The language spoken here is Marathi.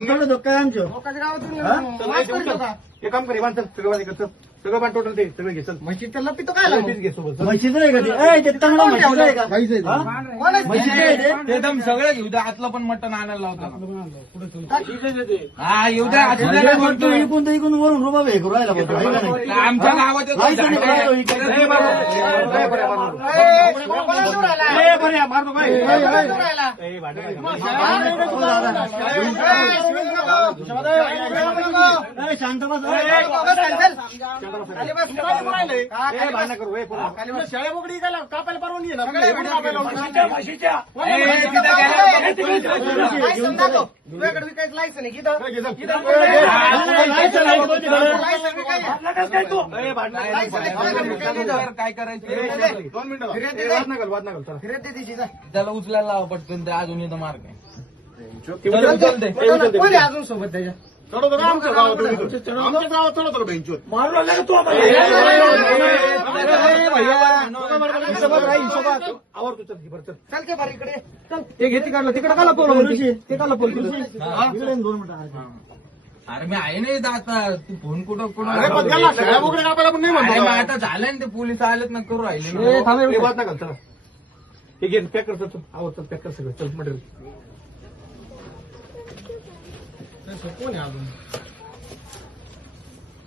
एवढं धोका आहे आमचं. हे काम करे माणसं सगळं पाणी टोटल ते सगळं घे चल. म्हशीचं लपितो काय घे सोबत चल. म्हशीचं आहे का ते? ते चांगलं म्हशीचं आहे का? हा? म्हशीचं आहे ते? ते एकदम सगळं घेऊ द्या. आतलं पण मटण आणायला लावता. हा येऊ द्या. आतलं म्हणजे नाही म्हणतो म्हणतो. इकून तर इकून वरून रुपा हे करू राहिला बोलतो, आहे का नाही? आमच्या गावात येतो. लायसन आहे का? इकडे. ए, बरं, मारतो काय? ए, भांडण काय? शांत बस. भांडण करू ए, पोरं. शेळ्या बोकडी कापायला परवानगी आहे ना? तुझ्याकडे विकायचं लायसन आहे किती? काय करायचं 2 मिनिटं वाद नका चला. फिरत दे तिची जा. त्याला उचलायला लावा पटकन. ते अजून इथं मार्ग आहे. उचलते. कोणी अजून सोबत त्याच्या? चढवतो का आमच्या गावात? आमच्या गावात चढवतो बेंचवर. आवडतो चल बरं चल. चालते बरं इकडे चल. ते घेते काढलं तिकडे काला पोल ते काला पोल इकडे 2 मिनिटं. अरे मी आहे नाही आता. तू फोन कुठं अरे पण त्याला शेळ्या बोकडे कापायला पण नाही अरे मग म्हणतो. आता झालंय ना. ते पोलीस आलेत ना करू राहिले. हे वाद नका चला. हे घे पॅक कर चल. आवडतं पॅक कर सगळं चल मटेरियल. कोण आहे अजून?